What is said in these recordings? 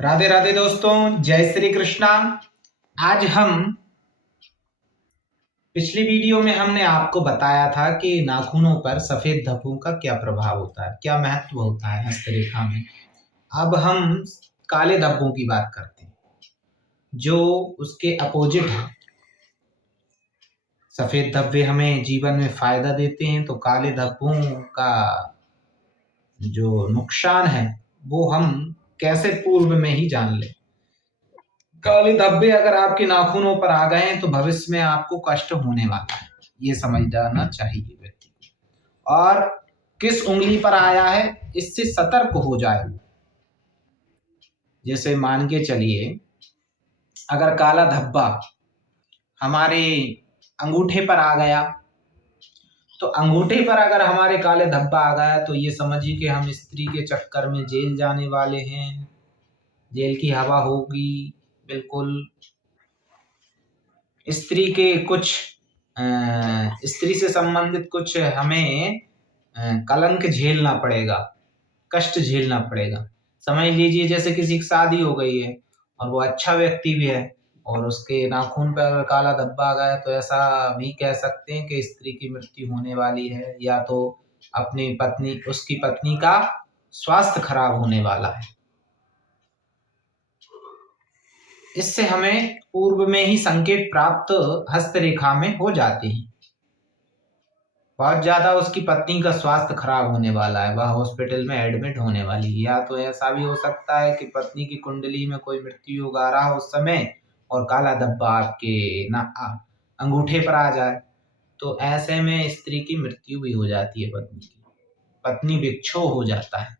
राधे राधे दोस्तों, जय श्री कृष्णा। आज हम पिछली वीडियो में हमने आपको बताया था कि नाखूनों पर सफेद धब्बों का क्या प्रभाव होता है, क्या महत्व होता है हस्तरेखा में। अब हम काले धब्बों की बात करते हैं जो उसके अपोजिट है। सफेद धब्बे हमें जीवन में फायदा देते हैं, तो काले धब्बों का जो नुकसान है वो हम कैसे पूर्व में ही जान लें। काले धब्बे अगर आपके नाखूनों पर आ गए हैं तो भविष्य में आपको कष्ट होने वाला है, ये समझ जाना चाहिए व्यक्ति को। और किस उंगली पर आया है इससे सतर्क हो जाए। जैसे मान के चलिए, अगर काला धब्बा हमारे अंगूठे पर आ गया, तो अंगूठे पर अगर हमारे काले धब्बा आ गया तो ये समझिए कि हम स्त्री के चक्कर में जेल जाने वाले हैं। जेल की हवा होगी। बिल्कुल स्त्री के कुछ स्त्री से संबंधित कुछ हमें कलंक झेलना पड़ेगा, कष्ट झेलना पड़ेगा। समझ लीजिए जैसे किसी की शादी हो गई है और वो अच्छा व्यक्ति भी है और उसके नाखून पर अगर काला धब्बा आ गया तो ऐसा भी कह सकते हैं कि स्त्री की मृत्यु होने वाली है, या तो अपनी पत्नी, उसकी पत्नी का स्वास्थ्य खराब होने वाला है। इससे हमें पूर्व में ही संकेत प्राप्त हस्तरेखा में हो जाते हैं। बहुत ज्यादा उसकी पत्नी का स्वास्थ्य खराब होने वाला है, वह हॉस्पिटल में एडमिट होने वाली है। या तो ऐसा भी हो सकता है कि पत्नी की कुंडली में कोई मृत्यु योग आ रहा हो उस समय और काला धब्बा आपके अंगूठे पर आ जाए, तो ऐसे में स्त्री की मृत्यु भी हो जाती है, पत्नी विक्षोभ हो जाता है।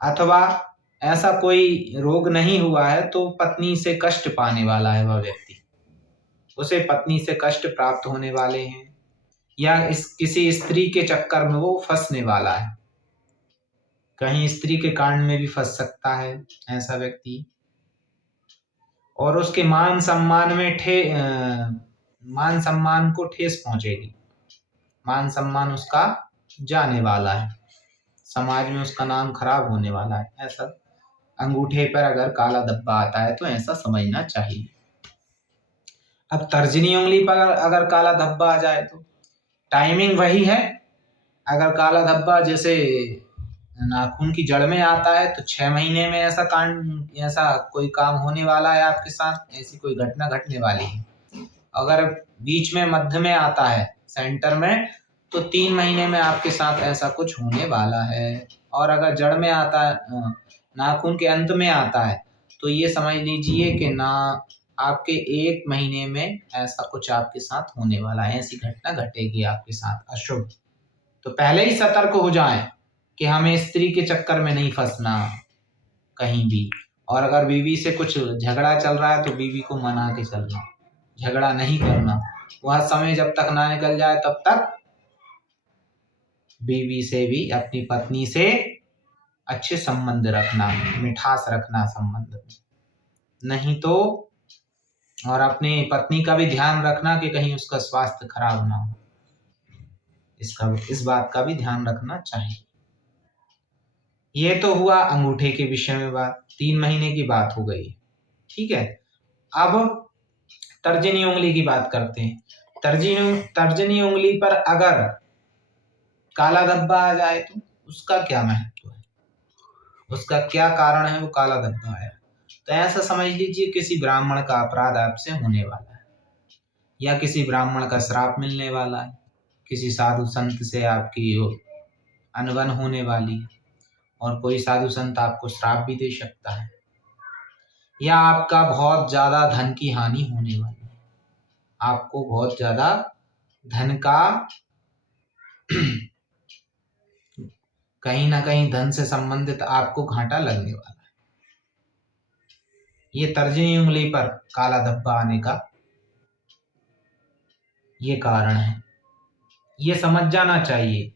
अथवा ऐसा कोई रोग नहीं हुआ है तो पत्नी से कष्ट पाने वाला है वह व्यक्ति, उसे पत्नी से कष्ट प्राप्त होने वाले हैं, या किसी स्त्री के चक्कर में वो फंसने वाला है। कहीं स्त्री के कांड में भी फंस सकता है ऐसा व्यक्ति, और उसके मान सम्मान में मान सम्मान को ठेस पहुंचेगी। मान सम्मान उसका जाने वाला है, समाज में उसका नाम खराब होने वाला है। ऐसा अंगूठे पर अगर काला धब्बा आता है तो ऐसा समझना चाहिए। अब तर्जनी उंगली पर अगर काला धब्बा आ जाए तो टाइमिंग वही है। अगर काला धब्बा जैसे नाखून की जड़ में आता है तो 6 महीने में ऐसा कोई काम होने वाला है आपके साथ, ऐसी कोई घटना घटने वाली है। अगर बीच में मध्य में आता है, सेंटर में, तो 3 महीने में आपके साथ ऐसा कुछ होने वाला है। और अगर जड़ में आता है, नाखून के अंत में आता है, तो ये समझ लीजिए कि ना आपके 1 महीने में ऐसा कुछ आपके साथ होने वाला है, ऐसी घटना घटेगी आपके साथ अशुभ। तो पहले ही सतर्क हो जाएं कि हमें स्त्री के चक्कर में नहीं फंसना कहीं भी। और अगर बीवी से कुछ झगड़ा चल रहा है तो बीवी को मना के चलना, झगड़ा नहीं करना। वह समय जब तक ना निकल जाए तब तक बीवी से भी, अपनी पत्नी से अच्छे संबंध रखना, मिठास रखना संबंध में, नहीं तो। और अपनी पत्नी का भी ध्यान रखना कि कहीं उसका स्वास्थ्य खराब ना हो, इस बात का भी ध्यान रखना चाहिए। ये तो हुआ अंगूठे के विषय में बात, 3 महीने की बात हो गई, ठीक है। अब तर्जनी उंगली की बात करते हैं। तर्जनी उंगली पर अगर काला धब्बा आ जाए तो उसका क्या महत्व है, उसका क्या कारण है वो काला धब्बा आया। तो ऐसा समझ लीजिए किसी ब्राह्मण का अपराध आपसे होने वाला है, या किसी ब्राह्मण का श्राप मिलने वाला है, किसी साधु संत से आपकी अनबन होने वाली है, और कोई साधु संत आपको श्राप भी दे सकता है, या आपका बहुत ज्यादा धन की हानि होने वाली है। आपको बहुत ज्यादा धन का कहीं ना कहीं धन से संबंधित आपको घाटा लगने वाला है। ये तर्जनी उंगली पर काला धब्बा आने का ये कारण है, ये समझ जाना चाहिए।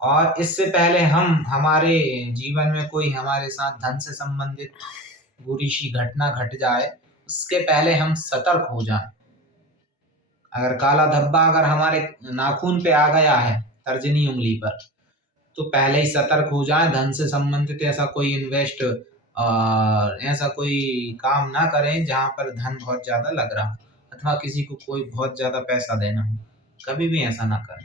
और इससे पहले हमारे जीवन में कोई हमारे साथ धन से संबंधित बुरी सी घटना घट जाए, उसके पहले हम सतर्क हो जाएं। अगर काला धब्बा अगर हमारे नाखून पे आ गया है तर्जनी उंगली पर, तो पहले ही सतर्क हो जाएं। धन से संबंधित ऐसा कोई और ऐसा कोई काम ना करें जहाँ पर धन बहुत ज़्यादा लग रहा हो अथवा किसी को कोई बहुत ज़्यादा पैसा देना हो, कभी भी ऐसा ना करें।